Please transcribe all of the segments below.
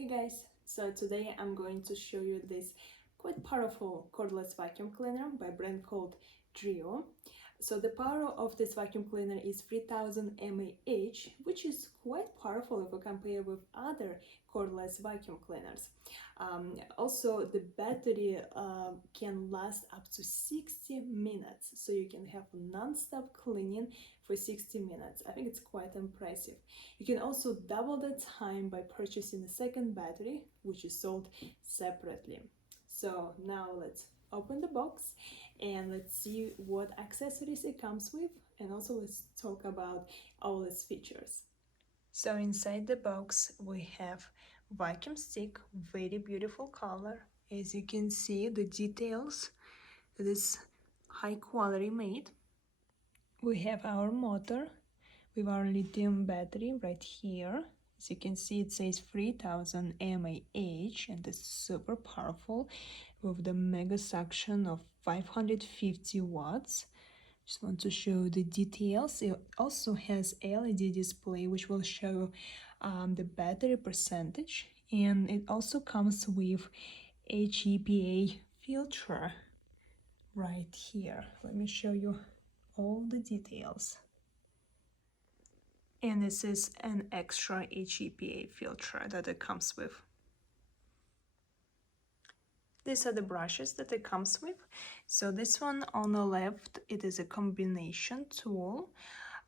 Hey guys, so today I'm going to show you this quite powerful cordless vacuum cleaner by a brand called Dre. So the power of this vacuum cleaner is 3000 mAh, which is quite powerful if we compare with other cordless vacuum cleaners. Also, the battery can last up to 60 minutes, so you can have non-stop cleaning for 60 minutes. I think it's quite impressive. You can also double the time by purchasing a second battery, which is sold separately. So now let's open the box and let's see what accessories it comes with, and also let's talk about all its features. So inside the box we have vacuum stick, very beautiful color. As you can see, the details, it is high quality made. We have our motor with our lithium battery right here. As you can see, it says 3000 mAh and it's super powerful with the mega suction of 550 watts. Just want to show the details. It also has LED display which will show the battery percentage, and it also comes with HEPA filter right here. Let me show you all the details. And this is an extra HEPA filter that it comes with. These are the brushes that it comes with. So this one on the left, it is a combination tool,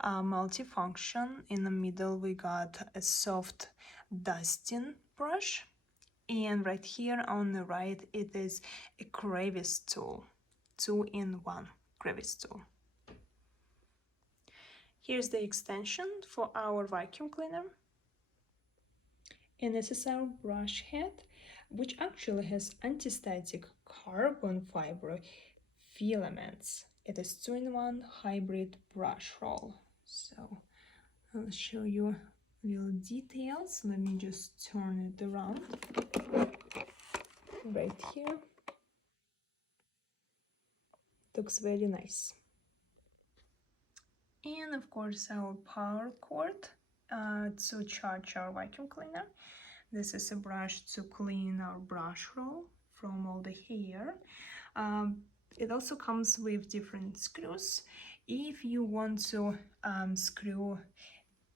multifunction. In the middle we got a soft dusting brush, and right here on the right it is a crevice tool, 2-in-1 crevice tool. Here's the extension for our vacuum cleaner. And this is our brush head, which actually has anti-static carbon fiber filaments. It is 2-in-1 hybrid brush roll. So I'll show you real details. Let me just turn it around right here. Looks very nice. And of course our power cord to charge our vacuum cleaner. This is a brush to clean our brush roll from all the hair. It also comes with different screws. If you want to screw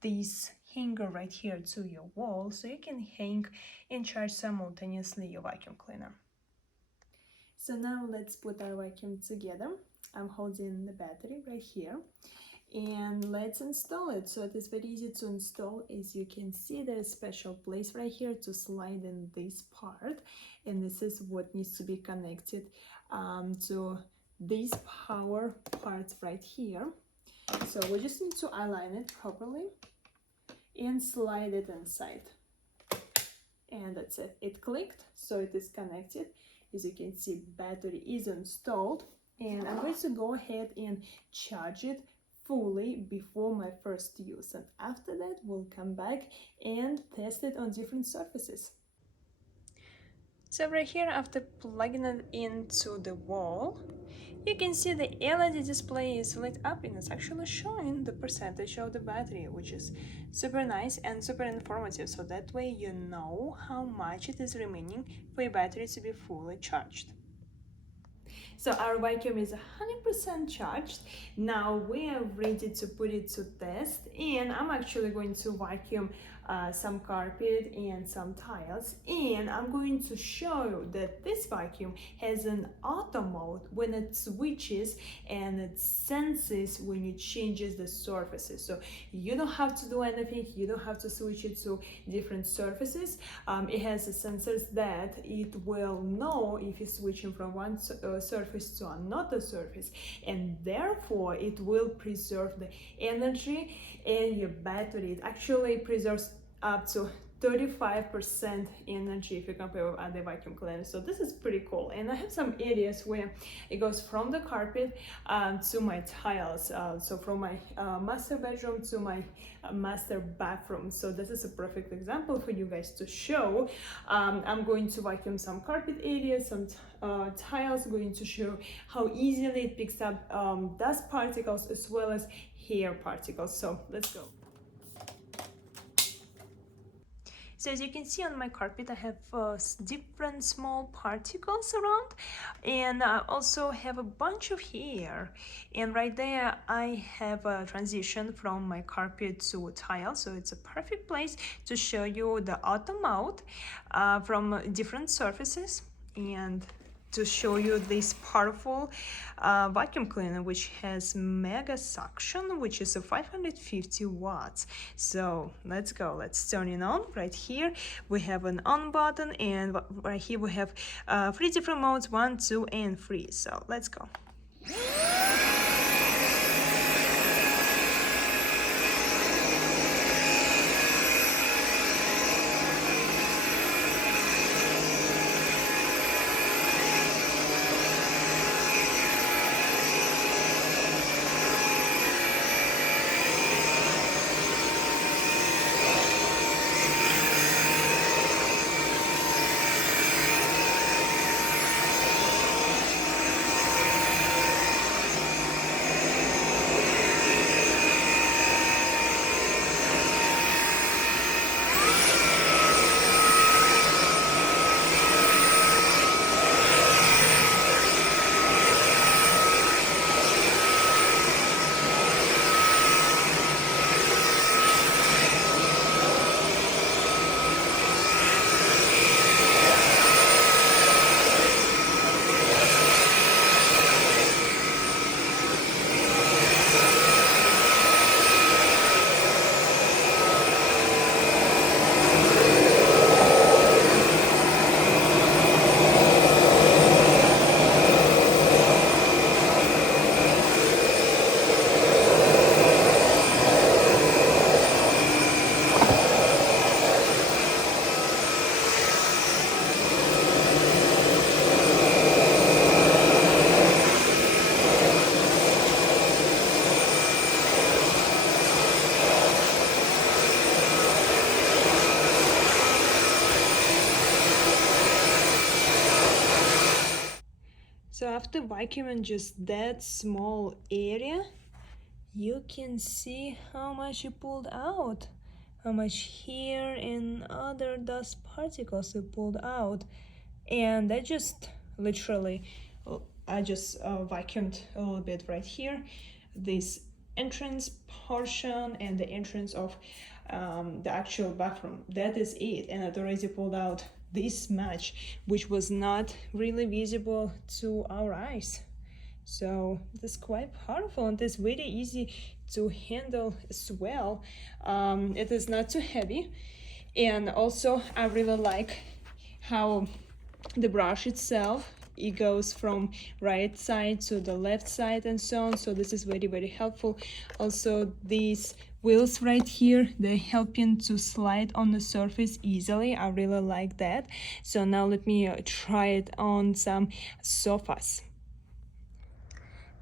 this hanger right here to your wall, so you can hang and charge simultaneously your vacuum cleaner. So now let's put our vacuum together. I'm holding the battery right here. And let's install it. So it is very easy to install. As you can see, there's a special place right here to slide in this part, and this is what needs to be connected to these power parts right here. So we just need to align it properly and slide it inside, and that's it. It clicked, so it is connected. As you can see, battery is installed, and I'm going to go ahead and charge it fully before my first use, and after that we'll come back and test it on different surfaces. So right here, after plugging it into the wall, you can see the LED display is lit up and it's actually showing the percentage of the battery, which is super nice and super informative, so that way you know how much it is remaining for your battery to be fully charged. So our vacuum is 100% charged. Now we are ready to put it to test, and I'm actually going to vacuum some carpet and some tiles, and I'm going to show you that this vacuum has an auto mode when it switches, and it senses when it changes the surfaces. So you don't have to do anything, you don't have to switch it to different surfaces. It has sensors that it will know if you're switching from one surface to another surface, and therefore it will preserve the energy in your battery. It actually preserves up to 35% energy if you compare with other vacuum cleaners. So this is pretty cool. And I have some areas where it goes from the carpet to my tiles, so from my master bedroom to my master bathroom. So this is a perfect example for you guys to show. I'm going to vacuum some carpet areas, some tiles, going to show how easily it picks up dust particles as well as hair particles. So let's go. So as you can see on my carpet, I have different small particles around, and I also have a bunch of hair. And right there, I have a transition from my carpet to tile, so it's a perfect place to show you the autumn out from different surfaces, and to show you this powerful vacuum cleaner which has mega suction, which is a 550 watts. So let's go, let's turn it on. Right here we have an on button, and right here we have 3 different modes, 1, 2 and 3. So let's go. So after vacuuming just that small area, you can see how much you pulled out, how much hair and other dust particles you pulled out. And I just literally, I just vacuumed a little bit right here, this entrance portion and the entrance of the actual bathroom. That is it, and I'd already pulled out this much, which was not really visible to our eyes. So this is quite powerful, and it's very easy to handle as well. It is not too heavy, and also I really like how the brush itself, it goes from right side to the left side and so on. So this is very helpful. Also these wheels right here, they're helping to slide on the surface easily. I really like that. So now let me try it on some sofas.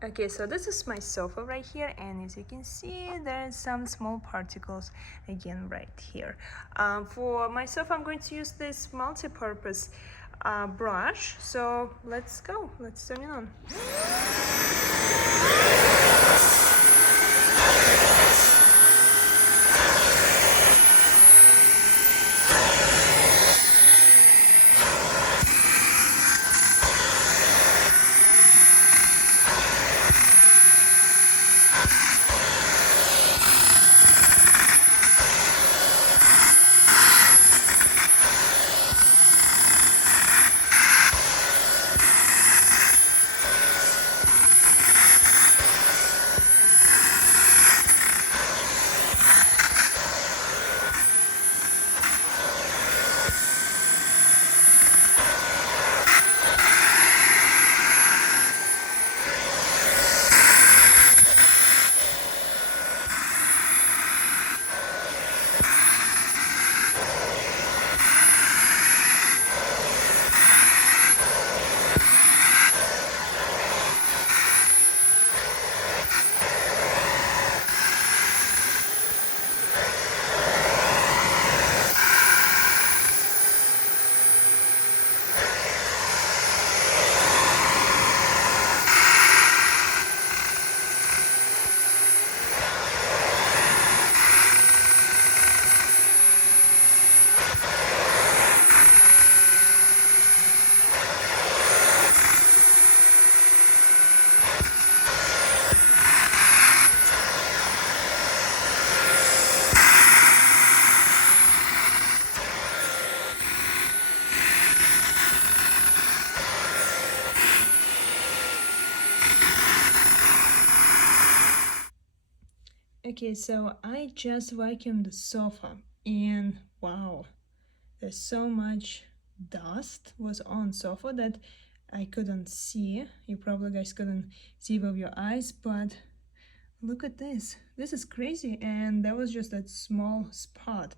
Okay, so this is my sofa right here, and as you can see, there are some small particles again right here. For my sofa, I'm going to use this multi-purpose brush. So let's go, let's turn it on. Okay, so I just vacuumed the sofa and wow, there's so much dust was on sofa that I couldn't see. You probably guys couldn't see with your eyes, but look at this. This is crazy, and that was just that small spot.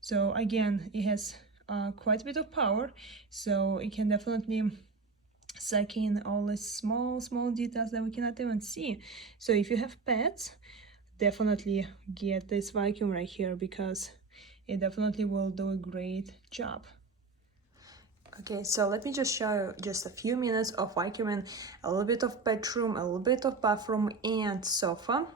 So again, it has quite a bit of power, so it can definitely suck in all the small details that we cannot even see. So if you have pets, definitely get this vacuum right here because it definitely will do a great job. Okay, so let me just show you just a few minutes of vacuuming a little bit of bedroom, a little bit of bathroom and sofa.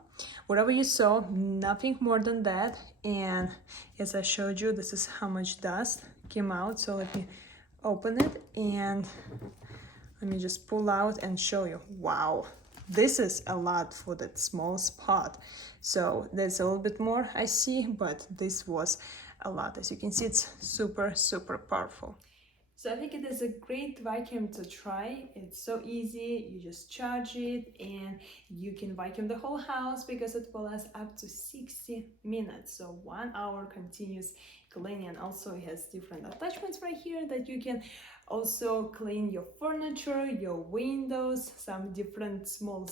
Whatever you saw, nothing more than that. And as I showed you, this is how much dust came out. So let me open it and let me just pull out and show you. Wow, this is a lot for that small spot. So there's a little bit more I see, but this was a lot. As you can see, it's super powerful. So I think it is a great vacuum to try. It's so easy, you just charge it and you can vacuum the whole house because it will last up to 60 minutes. So 1 hour continuous cleaning. And also it has different attachments right here that you can also clean your furniture, your windows, some different small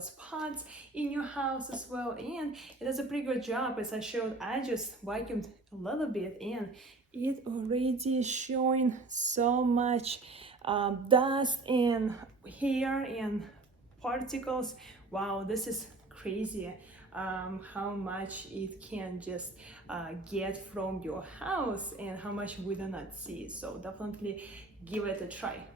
spots in your house as well. And it does a pretty good job. As I showed, I just vacuumed a little bit and it already showing so much dust and hair and particles. Wow, this is crazy how much it can just get from your house and how much we do not see. So definitely give it a try.